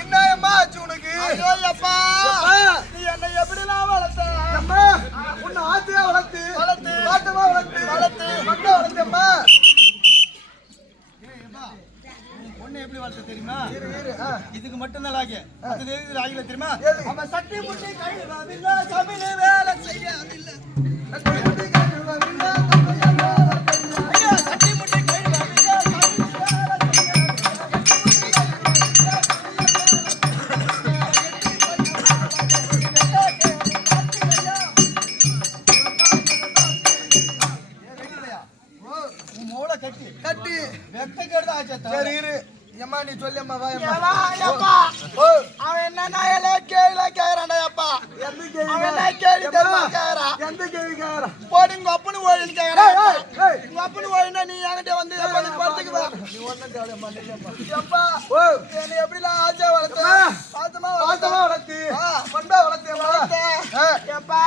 என்னம்மா ஆச்சு உனக்கு? நீ என்னை எப்படிலாம் வளர்த்த? உன்னை ஆசையா வளர்த்து பாட்டமா வளர்த்து மக்கா வளர்த்தம்மா. ஒண்ணு எப்படி வளர்த்த தெரியுமா? இதுக்கு மட்டும்தான் லாகிய ஆகில தெரியுமா? அவன் சட்டி முட்டி கைவில்லை தமிழ் வேலை செய்யவில்லை. கட்டி வெட்ட கேடுதா ஆச்சா? சரி இரு எம்மா நீ சொல்லியம்மா வா அவன் என்ன நாயல கேள்வி கேக்குறான்டா அப்பா. எந்த கேள்வி? அவன் நான் கேள்வி தெரியுமா கேக்குறான்? எந்த கேள்வி கேக்குறான்? போடி உங்க அப்பனு ஓடின்னு கேக்குறான். உங்க அப்பனு ஓடினா நீ என்கிட்ட வந்து படத்துக்கு வா. நீ ஒண்ணும் தேவையம்மா அப்பா என்னை எப்படிலாம் ஆச்சா வளர்த்த? பாத்தமா வளர்த்து பண்பா வளர்த்தியம்மா. அப்பா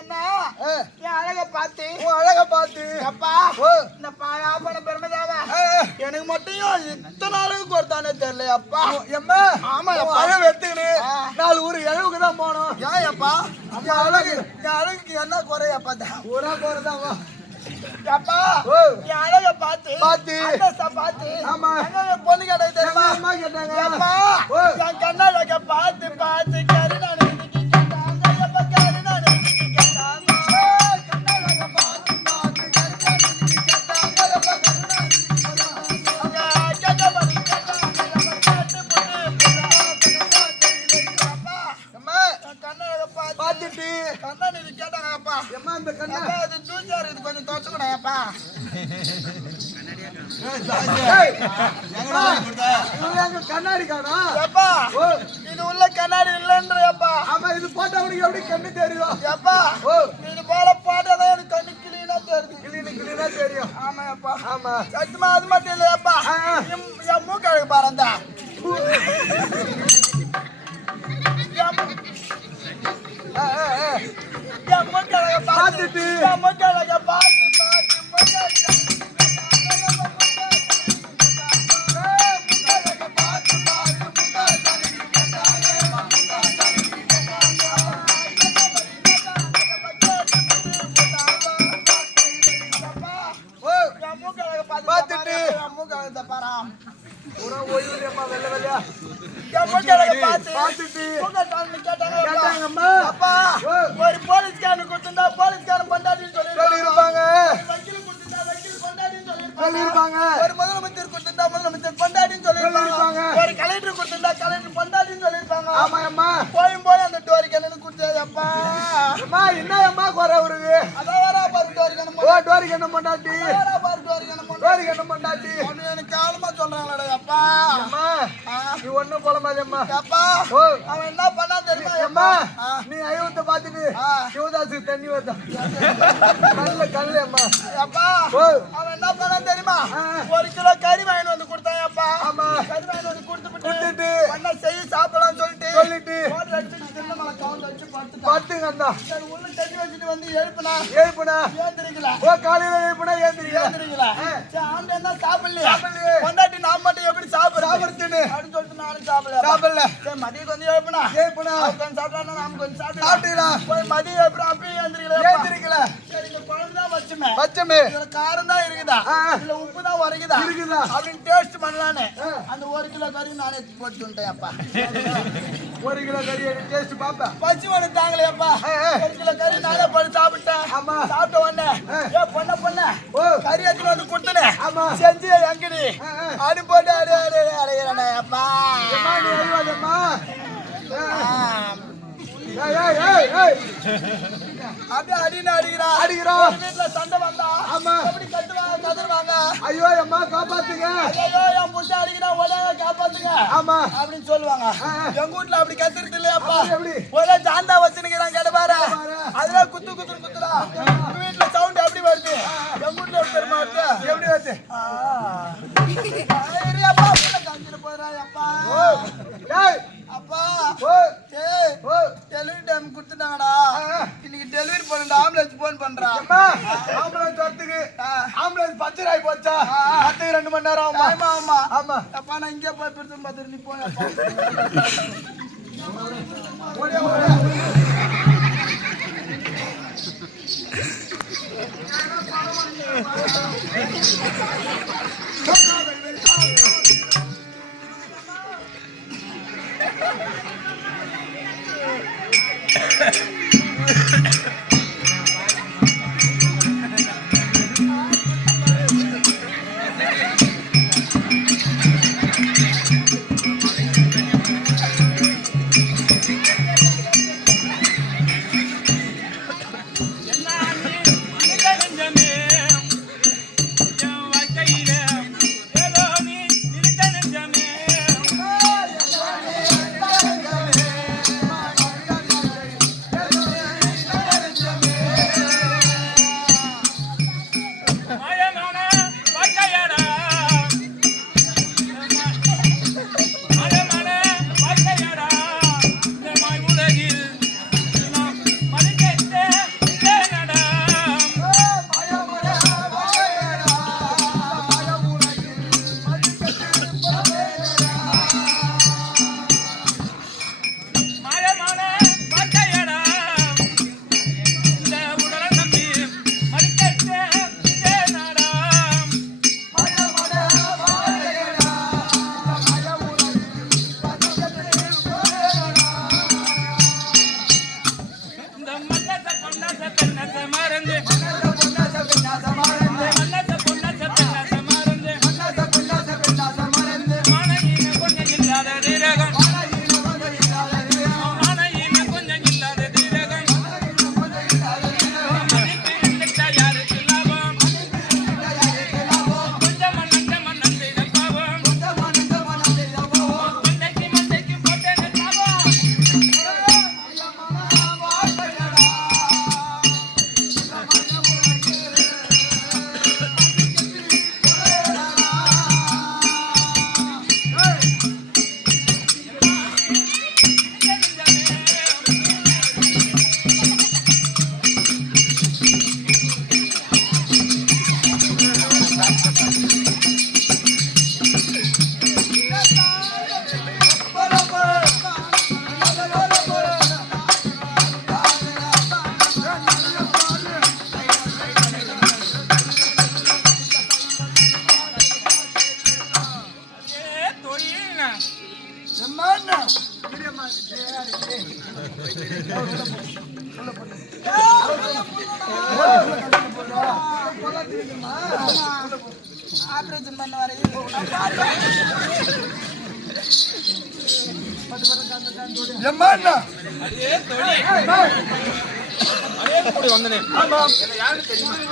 என்ன என் அழக பார்த்து உன் அழக பார்த்து அப்பா இந்த பாயாப்பன பெருமைதாவா எனக்கு மட்டும் இத்தனை அழகு கொடுத்தானே தெரியல அப்பா. எம்மா ஆமா அழகு எடுத்துக்கினு 4 ஊரு எழுவுக்கு தான் போனோம். ஏன் அப்பா என் அழகுக்கு என்ன குறையப்பா? ஊரா போறதான் வா. அப்பா என் அழக பார்த்து ஆமா பொண்ணு கேட்டது தெரியுமா? அம்மா கேட்டாங்க. அப்பா என் கண்ணழக பார்த்து கருணாநிதி கேட்டாங்கப்பா. எம்மா இந்த கண்ணா அது ஜூஸா இருக்குது கொஞ்சம் துவச்சுக்கணும்ப்பா. கண்ணாடி காணா அப்பா இது உள்ள கண்ணாடி இல்லன்றப்பா. ஆமா இது போட்டா உனக்கு எப்படி கண்ணு தெரியும்? அப்பா இது போல போட்டாதான் எனக்கு கண்ணு கிளீனா தெரியுது. கிளீனா தெரியும். ஆமா அப்பா. ஆமா சத்தியமா அது மட்டும் இல்லையாப்பா. என் மூக்கழகு பாருந்தா பார்த்துட்டு ஒரு போலீஸ்காரன் கொடுத்திருந்தா போலீஸ்காரன் பொண்டாட்டின்னு சொல்லிருப்பாங்க. ஒரு முதலமைச்சர் கொடுத்திருந்தா முதலமைச்சர் பொண்டாட்டின்னு சொல்லிருப்பாங்க. ஒரு கலெக்டர் கொடுத்திருந்தா கலெக்டர் பொண்டாட்டின்னு சொல்லிருப்பாங்க. ஆமாம்மா போய் அந்த டோரிக்கு என்ன கொடுத்தது அப்பா. என்ன அம்மா குறை வருது? அதான் வரா பாரு டோரிக்கு என்ன பொண்டாட்டி எனக்கு காலமா சொல்றாங்களா அப்பா. நீ ஒண்ணும் போலமாதேம்மா. அப்பா அவன் என்ன பண்ணா தெரியுமா? நீ அயோத்த பாத்துட்டு சிவதாசுக்கு தண்ணி வருதா கல்ல அம்மா. அப்பா அவன் என்ன பண்ணா தெரியுமா? 1 கிலோ கறி வாங்கி வந்து கொடுத்தான் அப்பா. ஆமா கறி வாங்கி வந்து கொடுத்துட்டு பண்ண செய்ய சாப்பிடலாம்னு சொல்லிட்டு படுத்துங்க அந்த உள்ள தண்ணி வச்சுட்டு வந்து எழுப்புனா ஏந்திரிக்கல. காலையில ஏந்திரிக்கல. ஆண்டு என்ன சாப்பிடலையா? கொண்டாட்டி நான் மட்டும் எப்படி சாப்பிடுறதுன்னு அப்படின்னு சொல்லிட்டு நானும் சாப்பிடல. சரி மதியம் கொஞ்சம் எழுப்புனா கொஞ்சம் சாப்பிடலாம் நாம கொஞ்சம் சாப்பிடலாம். போய் மதியம் எப்படி அப்படியே ஏந்திரிக்கல. சரி இந்த குழம்பு தான் வச்சுமே இதுல காரம் தான் இருக்குதா இல்ல உப்பு தான் உரைக்குதா அப்படின்னு டேஸ்ட் பண்ணலான்னு அந்த 1 கிலோ கறி நானே போட்டுட்டேன் அப்பா. 1 கிலோ கறி டேஸ்ட் பாப்பா. பச்சி வந்து தாங்களே அப்பா. 1 கிலோ கறி நானே போட்டு சாப்பிட்டேன். சாப்பிட்ட உடனே பொண்ண கறி எடுத்துட்டு வந்து கொடுத்தனே செஞ்சு எங்கடி அடி போட்டு அடையிறானே அப்பா. அப்படியே அடின்னு அடிக்கிறான். வீட்டுல சண்டை வந்தா எப்படி கத்துவாங்க. ஐயோ அம்மா காப்பாத்துங்க. ஐயோ என் புருஷ அடிக்கிறான் உடனே காப்பாத்துங்க அப்படின்னு சொல்லுவாங்க. எங்க வீட்டுல அப்படி கத்துறது இல்லையாப்பா. ஒரே ஜாந்தா வச்சுக்கிறான் கேட்டு அதுல குத்துறா. வீட்டுல சவுண்ட் எப்படி வருது? எங்க வீட்டுல பெருமா வருது. எப்படி வருது? அப்பா டெலிவரி டைம் கொடுத்துட்டாங்கடா. இன்னைக்கு ஓடியா ஓடியா ஆபரேஷன் பண்ண வரையும்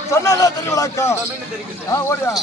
சொன்னா தெரியுமாக்கா ஓடியா